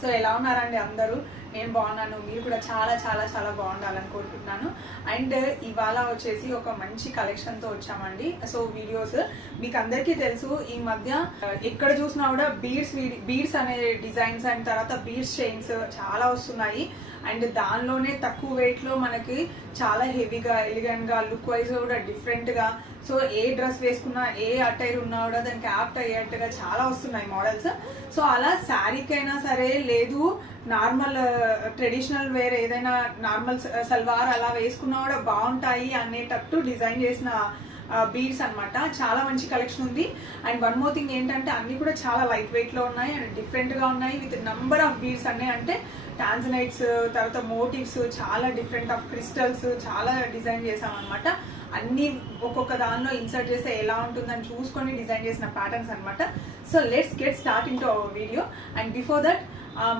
So ఎలా ఉన్నారండి అందరూ? నేను బాగున్నాను, మీరు కూడా చాలా చాలా చాలా బాగుండాలని కోరుకుంటున్నాను. అండ్ ఇవాళ వచ్చేసి ఒక మంచి కలెక్షన్తో వచ్చామండి. సో వీడియోస్ మీకు అందరికీ తెలుసు, ఈ మధ్య ఎక్కడ చూసినా కూడా బీడ్స్ అనే డిజైన్స్ అండ్ తర్వాత బీడ్స్ చైన్స్ చాలా వస్తున్నాయి. అండ్ దానిలోనే తక్కువ వెయిట్ లో మనకి చాలా హెవీగా ఎలిగెంట్ గా లుక్ వైజ్ కూడా డిఫరెంట్ గా, సో ఏ డ్రెస్ వేసుకున్నా ఏ అటైర్ ఉన్నా కూడా దానికి యాప్ట్ అయ్యేట్టుగా చాలా వస్తున్నాయి మోడల్స్. సో అలా శారీకైనా సరే, లేదు నార్మల్ ట్రెడిషనల్ వేర్ ఏదైనా నార్మల్ సల్వార్ అలా వేసుకున్నా కూడా బాగుంటాయి అనేటట్టు డిజైన్ చేసిన బీడ్స్ అన్నమాట. చాలా మంచి కలెక్షన్ ఉంది. అండ్ వన్ మోర్ థింగ్ ఏంటంటే అన్ని కూడా చాలా లైట్ వెయిట్ లో ఉన్నాయి అండ్ డిఫరెంట్ గా ఉన్నాయి విత్ నంబర్ ఆఫ్ బీడ్స్ అన్నీ. అంటే టాన్జనైట్స్, తర్వాత మోటివ్స్, చాలా డిఫరెంట్ ఆఫ్ క్రిస్టల్స్ చాలా డిజైన్ చేసాం అనమాట. అన్ని ఒక్కొక్క దానిలో ఇన్సర్ట్ చేస్తే ఎలా ఉంటుందని చూసుకొని డిజైన్ చేసిన ప్యాటర్న్స్ అనమాట. So let's get start in to our video. And before that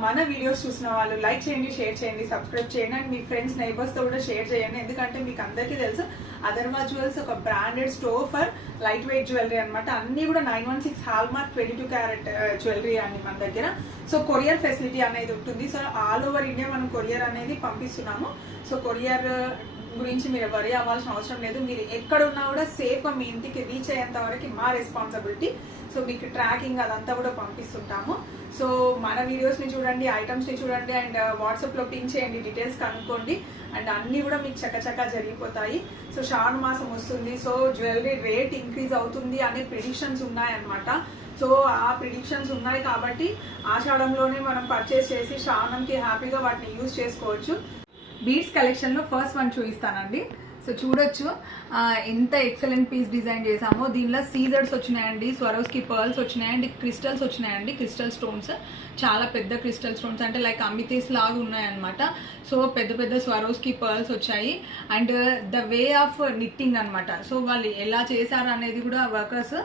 మన వీడియోస్ చూసిన వాళ్ళు లైక్ చేయండి, షేర్ చేయండి, సబ్స్క్రైబ్ చేయండి అండ్ మీ ఫ్రెండ్స్ నైబర్స్తో కూడా షేర్ చేయండి. ఎందుకంటే మీకు అందరికీ తెలుసు అథర్వా జ్యువెల్స్ ఒక branded store for light weight jewellery అనమాట. అన్ని కూడా 916 హాల్మార్క్ 22 క్యారెట్ జ్యువెలరీ అండి మన దగ్గర. సో కొరియర్ ఫెసిలిటీ అనేది ఉంటుంది. సో ఆల్ ఓవర్ ఇండియా మనం కొరియర్ అనేది పంపిస్తున్నాము. సో కొరియర్ గురించి మీరు వరీ అవ్వాల్సిన అవసరం లేదు. మీరు ఎక్కడ ఉన్నా కూడా సేఫ్గా మీ ఇంటికి రీచ్ అయ్యేంత వరకు మా రెస్పాన్సిబిలిటీ. సో మీకు ట్రాకింగ్ అదంతా కూడా పంపిస్తుంటాము. సో మన వీడియోస్ని చూడండి, ఐటమ్స్ని చూడండి అండ్ వాట్సాప్లో పింక్ చేయండి, డీటెయిల్స్ కనుక్కోండి అండ్ అన్నీ కూడా మీకు చక్కచక్క జరిగిపోతాయి. సో శ్రావణ మాసం వస్తుంది, సో జ్యువెలరీ రేట్ ఇంక్రీజ్ అవుతుంది అనే ప్రిడిక్షన్స్ ఉన్నాయన్నమాట. సో ఆ ప్రిడిక్షన్స్ ఉన్నాయి కాబట్టి ఆషాఢంలోనే మనం పర్చేస్ చేసి శ్రావణంకి హ్యాపీగా వాటిని యూజ్ చేసుకోవచ్చు. బీడ్స్ కలెక్షన్లో ఫస్ట్ వన్ చూపిస్తానండి. సో చూడొచ్చు ఎంత ఎక్సలెంట్ పీస్ డిజైన్ చేసామో. దీనిలో సీజర్స్ వచ్చినాయండి, స్వరోస్కి పర్ల్స్ వచ్చినాయండి, క్రిస్టల్స్ వచ్చినాయండి, క్రిస్టల్ స్టోన్స్, చాలా పెద్ద క్రిస్టల్ స్టోన్స్ అంటే లైక్ అమితీస్ లాగా ఉన్నాయన్నమాట. సో పెద్ద పెద్ద స్వరోస్కి పర్ల్స్ వచ్చాయి and the way of knitting అనమాట. సో వాళ్ళు ఎలా చేశారు అనేది కూడా వర్కర్స్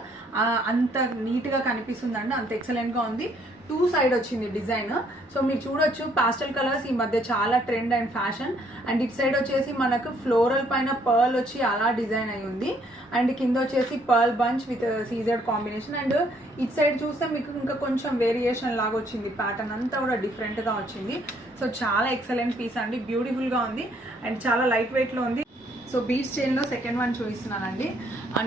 అంత నీట్గా కనిపిస్తుందండి, అంత ఎక్సలెంట్గా ఉంది. 2 సైడ్ వచ్చింది డిజైన్. సో మీరు చూడొచ్చు పాస్టల్ కలర్స్ ఈ మధ్య చాలా ట్రెండ్ అండ్ ఫ్యాషన్. అండ్ ఇటు సైడ్ వచ్చేసి మనకు ఫ్లోరల్ పైన పర్ల్ వచ్చి అలా డిజైన్ అయి ఉంది అండ్ కింద వచ్చేసి పర్ల్ బంచ్ విత్ సీజర్డ్ కాంబినేషన్. అండ్ ఇటు సైడ్ చూస్తే మీకు ఇంకా కొంచెం వేరియేషన్ లాగా వచ్చింది, ప్యాటర్న్ అంతా కూడా డిఫరెంట్ గా వచ్చింది. సో చాలా ఎక్సలెంట్ పీస్ అండి, బ్యూటిఫుల్ గా ఉంది అండ్ చాలా లైట్ వెయిట్ లో ఉంది. సో బీడ్స్ చైన్లో సెకండ్ వన్ చూపిస్తున్నానండి.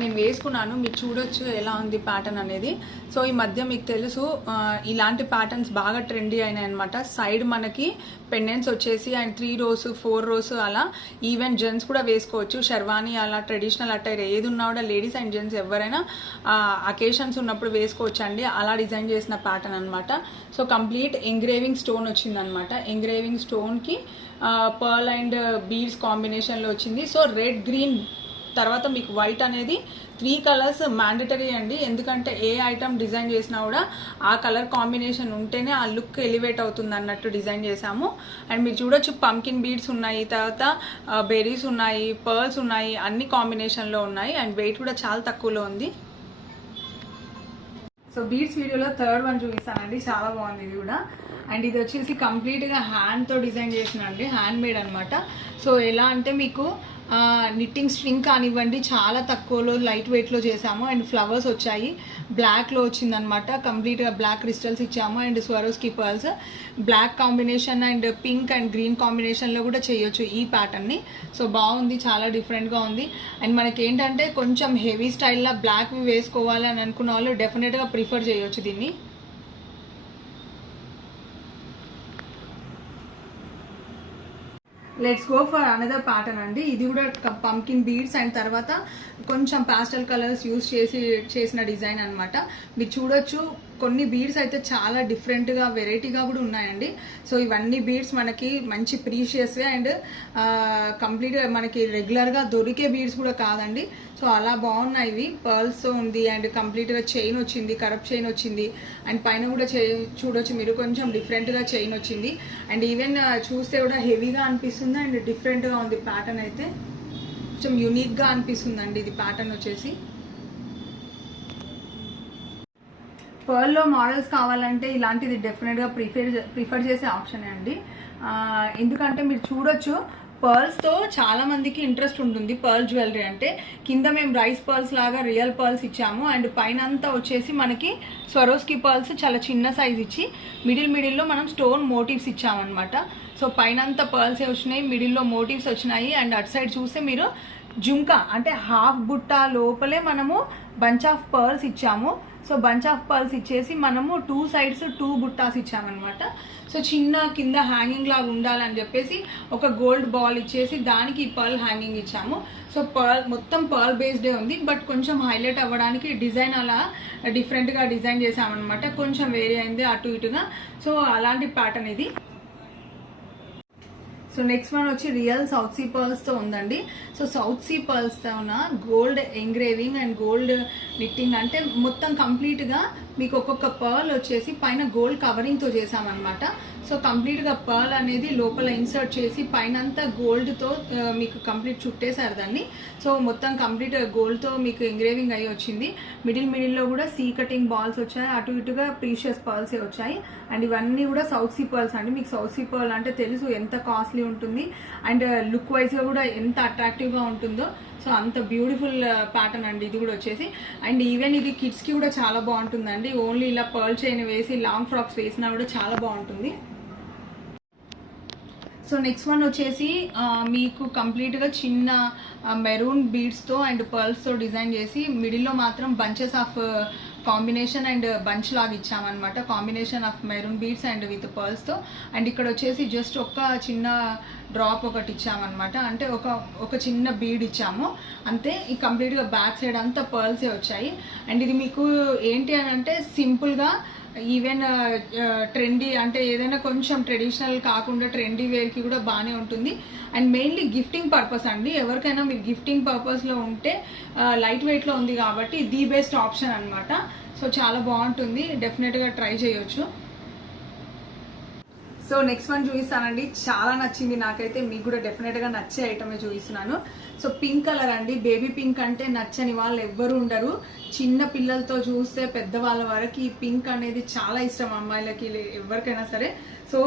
నేను వేసుకున్నాను, మీరు చూడొచ్చు ఎలా ఉంది ప్యాటర్న్ అనేది. సో ఈ మధ్య మీకు తెలుసు ఇలాంటి ప్యాటర్న్స్ బాగా ట్రెండీ అయినాయి అనమాట. సైడ్ మనకి పెండెంట్స్ వచ్చేసి అండ్ 3 rows 4 rows అలా ఈవెన్ జెంట్స్ కూడా వేసుకోవచ్చు. షర్వానీ అలా ట్రెడిషనల్ అటైర్ ఏది ఉన్నా కూడా లేడీస్ అండ్ జెంట్స్ ఎవరైనా అకేషన్స్ ఉన్నప్పుడు వేసుకోవచ్చు అండి. అలా డిజైన్ చేసిన ప్యాటర్న్ అనమాట. సో కంప్లీట్ ఎంగ్రేవింగ్ స్టోన్ వచ్చిందనమాట. ఎంగ్రేవింగ్ స్టోన్కి పర్ల్ అండ్ బీడ్స్ కాంబినేషన్లో వచ్చింది. సో రెడ్, గ్రీన్ తర్వాత మీకు వైట్ అనేది 3 కలర్స్ మ్యాండటరీ అండి. ఎందుకంటే ఏ ఐటమ్ డిజైన్ చేసినా కూడా ఆ కలర్ కాంబినేషన్ ఉంటేనే ఆ లుక్ ఎలివేట్ అవుతుంది అన్నట్టు డిజైన్ చేశాము. అండ్ మీరు చూడొచ్చు పంకిన్ బీడ్స్ ఉన్నాయి, తర్వాత బెర్రీస్ ఉన్నాయి, పర్ల్స్ ఉన్నాయి, అన్ని కాంబినేషన్లో ఉన్నాయి అండ్ వెయిట్ కూడా చాలా తక్కువలో ఉంది. సో బీడ్స్ వీడియోలో థర్డ్ వన్ చూపిస్తానండి, చాలా బాగుంది ఇది కూడా. అండ్ ఇది వచ్చేసి కంప్లీట్గా హ్యాండ్తో డిజైన్ చేసినండి, హ్యాండ్ మేడ్ అనమాట. సో ఎలా అంటే మీకు నిట్టింగ్ స్ట్రింగ్ కానివ్వండి చాలా తక్కువలో లైట్ వెయిట్లో చేసాము అండ్ ఫ్లవర్స్ వచ్చాయి, బ్లాక్లో వచ్చిందనమాట. కంప్లీట్గా బ్లాక్ క్రిస్టల్స్ ఇచ్చాము and Swarovski pearls, black combination and pink and green కాంబినేషన్లో కూడా చేయొచ్చు ఈ ప్యాటర్న్ని. సో బాగుంది, చాలా డిఫరెంట్గా ఉంది. అండ్ మనకి ఏంటంటే కొంచెం హెవీ స్టైల్లో బ్లాక్వి వేసుకోవాలి అని అనుకున్న వాళ్ళు డెఫినెట్గా ప్రిఫర్ చేయొచ్చు దీన్ని. Let's go for another pattern అండి. ఇది కూడా పంకిన్ బీడ్స్ అండ్ తర్వాత కొంచెం పాస్టల్ కలర్స్ యూజ్ చేసిన డిజైన్ అనమాట. మీరు చూడొచ్చు కొన్ని బీడ్స్ అయితే చాలా డిఫరెంట్గా వెరైటీగా కూడా ఉన్నాయండి. సో ఇవన్నీ బీడ్స్ మనకి మంచి ప్రీషియస్గా అండ్ కంప్లీట్గా మనకి రెగ్యులర్గా దొరికే బీడ్స్ కూడా కాదండి. సో అలా బాగున్నాయి ఇవి. పర్ల్స్తో ఉంది అండ్ కంప్లీట్గా చైన్ వచ్చింది, కరప్ చైన్ వచ్చింది అండ్ పైన కూడా చూడొచ్చు మీరు కొంచెం డిఫరెంట్గా చైన్ వచ్చింది అండ్ ఈవెన్ చూస్తే కూడా హెవీగా అనిపిస్తుంది అండ్ డిఫరెంట్గా ఉంది ప్యాటర్న్ అయితే. కొంచెం యూనిక్గా అనిపిస్తుందండి ఇది ప్యాటర్న్ వచ్చేసి. పర్ల్లో మోడల్స్ కావాలంటే ఇలాంటిది డెఫినెట్గా ప్రిఫర్ చేసే ఆప్షనే అండి. ఎందుకంటే మీరు చూడొచ్చు పర్ల్స్తో చాలా మందికి ఇంట్రెస్ట్ ఉంటుంది పర్ల్ జ్యువెలరీ అంటే. కింద మేము రైస్ పర్ల్స్ లాగా రియల్ పర్ల్స్ ఇచ్చాము అండ్ పైన అంతా వచ్చేసి మనకి స్వరోస్కి పర్ల్స్ చాలా చిన్న సైజ్ ఇచ్చి మిడిల్లో మనం స్టోన్ మోటివ్స్ ఇచ్చామన్నమాట. సో పైన అంతా పర్ల్సే వచ్చినాయి, మిడిల్లో మోటివ్స్ వచ్చినాయి అండ్ అటు సైడ్ చూస్తే మీరు జుంకా అంటే హాఫ్ బుట్ట లోపలే మనము బంచ్ ఆఫ్ పర్ల్స్ ఇచ్చాము. సో బంచ్ ఆఫ్ పర్ల్స్ ఇచ్చేసి మనము 2 sides 2 బుట్టాస్ ఇచ్చామన్నమాట. సో చిన్న కింద హ్యాంగింగ్ లాగా ఉండాలని చెప్పేసి ఒక గోల్డ్ బాల్ ఇచ్చేసి దానికి పర్ల్ హ్యాంగింగ్ ఇచ్చాము. సో మొత్తం పర్ల్ బేస్డే ఉంది, బట్ కొంచెం హైలైట్ అవ్వడానికి డిజైన్ అలా డిఫరెంట్గా డిజైన్ చేసామన్నమాట. కొంచెం వేరే అయింది అటు ఇటుగా. సో అలాంటి ప్యాటర్న్ ఇది. సో నెక్స్ట్ వన్ వచ్చి రియల్ సౌత్ సీ పర్ల్స్తో ఉందండి. సో సౌత్ సీ పర్ల్స్తో ఉన్న gold engraving and gold knitting అంటే మొత్తం కంప్లీట్గా మీకు ఒక్కొక్క పర్ల్ వచ్చేసి పైన గోల్డ్ కవరింగ్తో చేసామన్నమాట. సో కంప్లీట్గా పర్ల్ అనేది లోపల ఇన్సర్ట్ చేసి పైన అంతా గోల్డ్తో మీకు కంప్లీట్ చుట్టేశారు దాన్ని. సో మొత్తం కంప్లీట్ గోల్డ్తో మీకు ఎంగ్రేవింగ్ అయ్యి వచ్చింది. మిడిల్లో కూడా సీ కటింగ్ బాల్స్ వచ్చాయి, అటు ఇటుగా ప్రీషియస్ పర్ల్సే వచ్చాయి. అండ్ ఇవన్నీ కూడా సౌత్ సీ పర్ల్స్ అండి. మీకు సౌత్ సీ పర్ల్ అంటే తెలుసు ఎంత కాస్ట్లీ ఉంటుంది అండ్ లుక్ వైజ్గా కూడా ఎంత అట్రాక్టివ్గా ఉంటుందో. సో అంత బ్యూటిఫుల్ ప్యాటర్న్ అండి ఇది కూడా వచ్చేసి. అండ్ ఈవెన్ ఇది కిడ్స్కి కూడా చాలా బాగుంటుందండి. ఓన్లీ ఇలా పర్ల్ చైన్ వేసి లాంగ్ ఫ్రాక్స్ వేసినా కూడా చాలా బాగుంటుంది. సో నెక్స్ట్ వన్ వచ్చేసి మీకు కంప్లీట్గా చిన్న మెరూన్ బీడ్స్తో అండ్ పర్ల్స్తో డిజైన్ చేసి మిడిల్లో మాత్రం bunches of combination and bunch లాగా ఇచ్చామన్నమాట. Combination of maroon beads and with పర్ల్స్తో. అండ్ ఇక్కడ వచ్చేసి జస్ట్ ఒక చిన్న డ్రాప్ ఒకటి ఇచ్చామన్నమాట, అంటే ఒక చిన్న బీడ్ ఇచ్చాము అంతే. ఈ కంప్లీట్గా బ్యాక్ సైడ్ అంతా పర్ల్సే వచ్చాయి. అండ్ ఇది మీకు ఏంటి అని అంటే సింపుల్గా ఈవెన్ ట్రెండీ అంటే ఏదైనా కొంచెం ట్రెడిషనల్ కాకుండా ట్రెండీ వేర్కి కూడా బాగానే ఉంటుంది. అండ్ మెయిన్లీ గిఫ్టింగ్ పర్పస్ అండి. ఎవరికైనా మీరు గిఫ్టింగ్ పర్పస్లో ఉంటే లైట్ వెయిట్లో ఉంది కాబట్టి ది బెస్ట్ ఆప్షన్ అనమాట. సో చాలా బాగుంటుంది, డెఫినెట్గా ట్రై చేయొచ్చు. సో నెక్స్ట్ వన్ చూపిస్తానండి, చాలా నచ్చింది నాకైతే, మీకు కూడా డెఫినెట్గా నచ్చే ఐటమే చూపిస్తున్నాను. సో పింక్ కలర్ అండి. బేబీ పింక్ అంటే నచ్చని వాళ్ళు ఎవ్వరు ఉండరు. చిన్న పిల్లలతో చూస్తే పెద్దవాళ్ళ వరకు ఈ పింక్ అనేది చాలా ఇష్టం, అమ్మాయిలకి ఎవరికైనా సరే. సో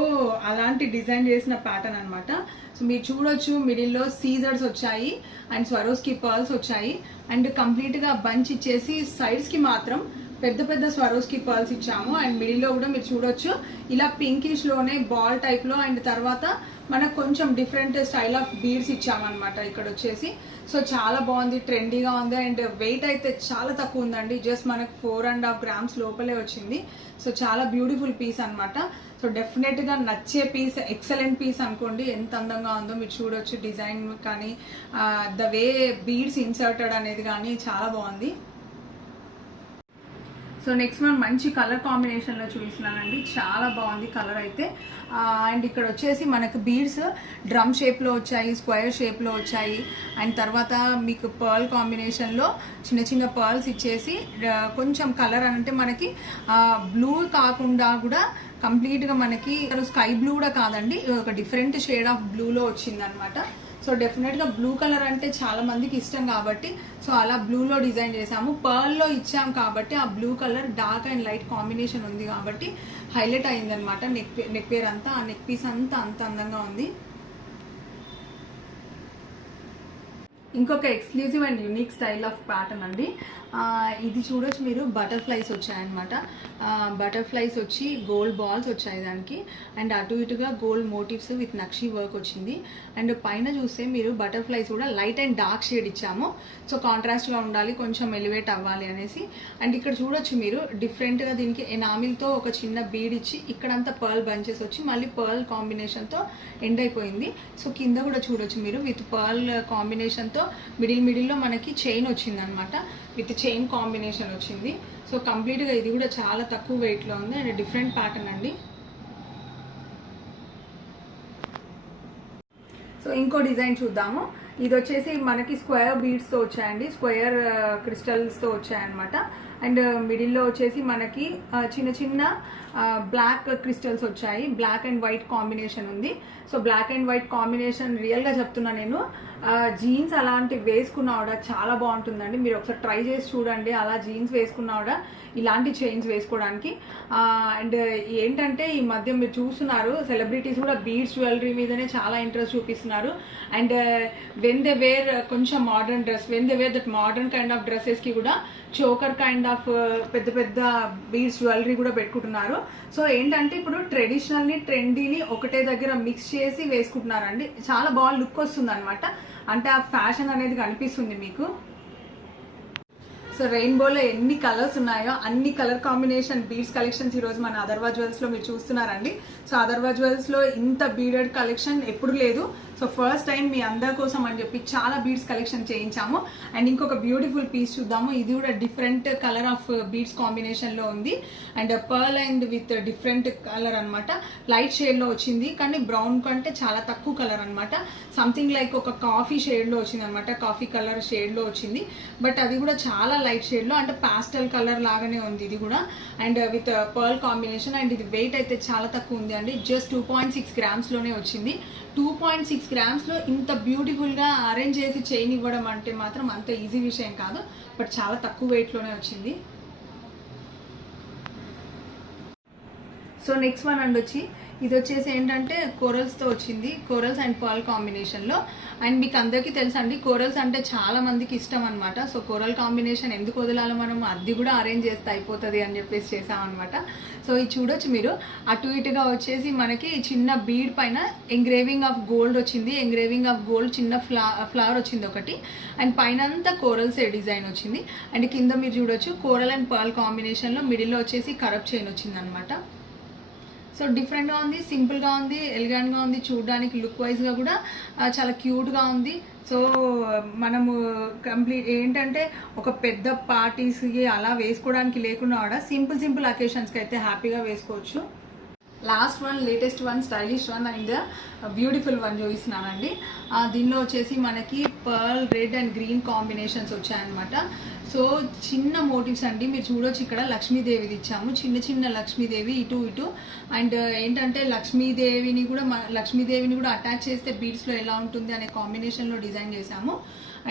అలాంటి డిజైన్ చేసిన ప్యాటర్న్ అనమాట. సో మీరు చూడొచ్చు మిడిల్లో సీజర్స్ వచ్చాయి అండ్ స్వరోస్కి పర్ల్స్ వచ్చాయి అండ్ కంప్లీట్గా బంచ్ ఇచ్చేసి సైడ్స్కి మాత్రం పెద్ద స్వరోస్కి పర్ల్స్ ఇచ్చాము. అండ్ మిడిల్లో కూడా మీరు చూడొచ్చు ఇలా పింకిష్ లోనే బాల్ టైప్ లో అండ్ తర్వాత మనకు కొంచెం డిఫరెంట్ స్టైల్ ఆఫ్ బీడ్స్ ఇచ్చామన్నమాట ఇక్కడ వచ్చేసి. సో చాలా బాగుంది, ట్రెండీగా ఉంది అండ్ వెయిట్ అయితే చాలా తక్కువ ఉందండి. జస్ట్ మనకు 4.5 grams లోపలే వచ్చింది. సో చాలా బ్యూటిఫుల్ పీస్ అనమాట. సో డెఫినెట్గా నచ్చే పీస్, ఎక్సలెంట్ పీస్ అనుకోండి. ఎంత అందంగా ఉందో మీరు చూడొచ్చు, డిజైన్ కానీ ద వే బీడ్స్ ఇన్సర్టెడ్ అనేది కానీ చాలా బాగుంది. సో నెక్స్ట్ మనం మంచి కలర్ కాంబినేషన్లో చూపిస్తున్నానండి, చాలా బాగుంది కలర్ అయితే. అండ్ ఇక్కడ వచ్చేసి మనకు బీడ్స్ డ్రమ్ షేప్లో వచ్చాయి, స్క్వేర్ షేప్లో వచ్చాయి అండ్ తర్వాత మీకు పర్ల్ కాంబినేషన్లో చిన్న పర్ల్స్ ఇచ్చేసి కొంచెం కలర్ అంటే మనకి బ్లూ కాకుండా కూడా కంప్లీట్గా మనకి స్కై బ్లూ కూడా కాదండి, ఒక డిఫరెంట్ షేడ్ ఆఫ్ బ్లూలో వచ్చిందనమాట. సో డెఫినెట్గా బ్లూ కలర్ అంటే చాలా మందికి ఇష్టం కాబట్టి సో అలా బ్లూలో డిజైన్ చేసాము. పర్ల్లో ఇచ్చాం కాబట్టి ఆ blue colour dark and light combination ఉంది కాబట్టి హైలైట్ అయిందనమాట. నెక్ వేర్ అంతా, ఆ నెక్ పీస్ అంతా అంత అందంగా ఉంది. ఇంకొక exclusive and unique style of pattern అండి. ఇది చూడొచ్చు మీరు, బటర్ఫ్లైస్ వచ్చాయన్నమాట. బటర్ఫ్లైస్ వచ్చి గోల్డ్ బాల్స్ వచ్చాయి దానికి అండ్ అటు ఇటుగా గోల్డ్ మోటివ్స్ విత్ నక్షి వర్క్ వచ్చింది. అండ్ పైన చూస్తే మీరు బటర్ఫ్లైస్ కూడా లైట్ అండ్ డార్క్ షేడ్ ఇచ్చాము. సో కాంట్రాస్ట్గా ఉండాలి, కొంచెం ఎలివేట్ అవ్వాలి అనేసి. అండ్ ఇక్కడ చూడొచ్చు మీరు డిఫరెంట్గా దీనికి ఎనామిల్తో ఒక చిన్న బీడ్ ఇచ్చి ఇక్కడంతా పర్ల్ బంచెస్ వచ్చి మళ్ళీ పర్ల్ కాంబినేషన్తో ఎండ్ అయిపోయింది. సో కింద కూడా చూడొచ్చు మీరు విత్ పర్ల్ కాంబినేషన్తో మిడిల్లో మనకి చైన్ వచ్చింది అనమాట, విత్ చైన్ కాంబినేషన్ వచ్చింది. సో కంప్లీట్గా ఇది కూడా చాలా తక్కువ వెయిట్లో ఉంది అండ్ డిఫరెంట్ ప్యాటర్న్ అండి. సో ఇంకో డిజైన్ చూద్దాము. ఇది వచ్చేసి మనకి స్క్వేర్ బీడ్స్తో వచ్చాయండి, స్క్వేర్ క్రిస్టల్స్తో వచ్చాయన్నమాట. అండ్ మిడిల్లో వచ్చేసి మనకి చిన్న చిన్న బ్లాక్ క్రిస్టల్స్ వచ్చాయి. బ్లాక్ అండ్ వైట్ కాంబినేషన్ ఉంది. So black and white combination రియల్గా చెప్తున్నా నేను, జీన్స్ అలాంటివి వేసుకున్నా కూడా చాలా బాగుంటుందండి. మీరు ఒకసారి ట్రై చేసి చూడండి. అలా జీన్స్ వేసుకున్నా కూడా ఇలాంటి చైన్స్ వేసుకోవడానికి. అండ్ ఏంటంటే ఈ మధ్య మీరు చూస్తున్నారు సెలబ్రిటీస్ కూడా బీడ్స్ జ్యువెలరీ మీదనే చాలా ఇంట్రెస్ట్ చూపిస్తున్నారు. అండ్ వెన్ దే వేర్ కొంచెం modern dress, when they wear that modern kind of డ్రెస్సెస్కి కూడా చోకర్ కైండ్ ఆఫ్ పెద్ద పెద్ద బీడ్స్ జ్యువెలరీ కూడా పెట్టుకుంటున్నారు. సో ఏంటంటే ఇప్పుడు ట్రెడిషనల్ని ట్రెండీని ఒకటే దగ్గర మిక్స్ చేసి వేసుకుంటున్నారండి. చాలా బాగా లుక్ వస్తుంది అనమాట. అంటే ఆ ఫ్యాషన్ అనేది కనిపిస్తుంది మీకు. సో రెయిన్బోలో ఎన్ని కలర్స్ ఉన్నాయో అన్ని కలర్ కాంబినేషన్ బీడ్స్ కలెక్షన్స్ ఈరోజు మన అథర్వా జ్యువెల్స్లో మీరు చూస్తున్నారండి. సో అథర్వా జ్యువెల్స్లో ఇంత బీడెడ్ కలెక్షన్ ఎప్పుడు లేదు. సో ఫస్ట్ టైం మీ అందరి కోసం అని చెప్పి చాలా బీడ్స్ కలెక్షన్ చేయించాము. అండ్ ఇంకొక బ్యూటిఫుల్ పీస్ చూద్దాము. ఇది కూడా డిఫరెంట్ కలర్ ఆఫ్ బీడ్స్ కాంబినేషన్లో ఉంది. And pearl and with different colour అనమాట. లైట్ షేడ్లో వచ్చింది కానీ బ్రౌన్ కంటే చాలా తక్కువ కలర్ అనమాట. సంథింగ్ లైక్ ఒక కాఫీ షేడ్లో వచ్చింది అనమాట. కాఫీ కలర్ షేడ్లో వచ్చింది. బట్ అది కూడా చాలా లైట్ షేడ్లో, అంటే పాస్టల్ కలర్ లాగానే ఉంది ఇది కూడా. And with pearl combination. And ఇది వెయిట్ అయితే చాలా తక్కువ ఉంది అండి. జస్ట్ 2.6 గ్రామ్స్లోనే వచ్చింది. 2.6 గ్రామ్స్లో ఇంత బ్యూటిఫుల్గా అరేంజ్ చేసి చైన్ ఇవ్వడం అంటే మాత్రం అంత ఈజీ విషయం కాదు. బట్ చాలా తక్కువ వెయిట్లోనే వచ్చింది. సో నెక్స్ట్ వన్ అండి వచ్చి ఇది వచ్చేసి ఏంటంటే కోరల్స్తో వచ్చింది. కోరల్స్ అండ్ పర్ల్ కాంబినేషన్లో. అండ్ మీకు అందరికీ తెలుసా అండి కోరల్స్ అంటే చాలా మందికి ఇష్టం అనమాట. సో కోరల్ కాంబినేషన్ ఎందుకు వదలాలో, మనం అది కూడా అరేంజ్ చేస్తే అయిపోతుంది అని చెప్పేసి చేసామన్నమాట. సో ఇది చూడొచ్చు మీరు. అటు ఇటుగా వచ్చేసి మనకి చిన్న బీడ్ పైన ఎంగ్రేవింగ్ ఆఫ్ గోల్డ్ వచ్చింది. ఎంగ్రేవింగ్ ఆఫ్ గోల్డ్ చిన్న ఫ్లవర్ వచ్చింది ఒకటి. అండ్ పైన అంతా కోరల్స్ డిజైన్ వచ్చింది. అండ్ కింద మీరు చూడొచ్చు కోరల్ అండ్ పర్ల్ కాంబినేషన్లో మిడిల్లో వచ్చేసి కరప్ చైన్ వచ్చింది అనమాట. సో డిఫరెంట్గా ఉంది, సింపుల్గా ఉంది, ఎలిగెంట్గా ఉంది. చూడడానికి లుక్ వైజ్గా కూడా చాలా క్యూట్గా ఉంది. సో మనము కంప్లీట్ ఏంటంటే ఒక పెద్ద పార్టీస్కి అలా వేసుకోవడానికి లేకుండా కూడా సింపుల్ అకేషన్స్కి అయితే హ్యాపీగా వేసుకోవచ్చు. Last one, latest one, stylish one and beautiful one చూపిస్తున్నానండి. దీనిలో వచ్చేసి మనకి pearl, red and green combinations వచ్చాయన్నమాట. సో చిన్న మోటివ్స్ అండి. మీరు చూడొచ్చు ఇక్కడ లక్ష్మీదేవిది ఇచ్చాము. చిన్న లక్ష్మీదేవి ఇటు. అండ్ ఏంటంటే లక్ష్మీదేవిని కూడా అటాచ్ చేస్తే బీడ్స్లో ఎలా ఉంటుంది అనే కాంబినేషన్లో డిజైన్ చేశాము.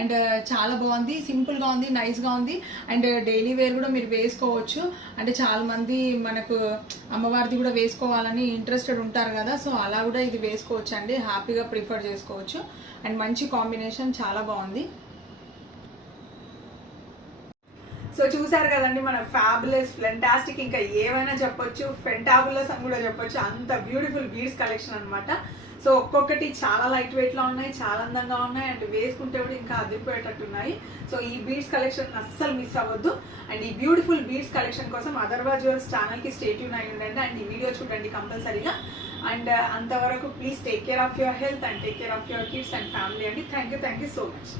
అండ్ చాలా బాగుంది, సింపుల్గా ఉంది, నైస్గా ఉంది. అండ్ డైలీ వేర్ కూడా మీరు వేసుకోవచ్చు. అంటే చాలా మంది మనకు అమ్మవారిది కూడా వేసుకోవాలని ఇంట్రెస్టెడ్ ఉంటారు కదా. సో అలా కూడా ఇది వేసుకోవచ్చు అండి. హ్యాపీగా ప్రిఫర్ చేసుకోవచ్చు. అండ్ మంచి కాంబినేషన్, చాలా బాగుంది. సో చూసారు కదండి మన ఫ్యాబులస్, ఫెంటాస్టిక్, ఇంకా ఏమైనా చెప్పొచ్చు, ఫెంటాబులస్ అని కూడా చెప్పొచ్చు. అంత బ్యూటిఫుల్ బీడ్స్ కలెక్షన్ అనమాట. సో ఒక్కొక్కటి చాలా లైట్ వెయిట్లో ఉన్నాయి, చాలా అందంగా ఉన్నాయి. అండ్ వేసుకుంటే కూడా ఇంకా అదిరిపోయేటట్టున్నాయి. సో ఈ బీడ్స్ కలెక్షన్ అస్సలు మిస్ అవ్వద్దు. అండ్ ఈ బ్యూటిఫుల్ బీడ్స్ కలెక్షన్ కోసం అథర్వా జ్యువెల్స్ ఛానల్కి స్టే ట్యూన్ అయి ఉండండి. అండ్ ఈ వీడియో చూడండి కంపల్సరీగా. అండ్ అంతవరకు please take care of your health and take care of your kids and family అండి. Thank you so much.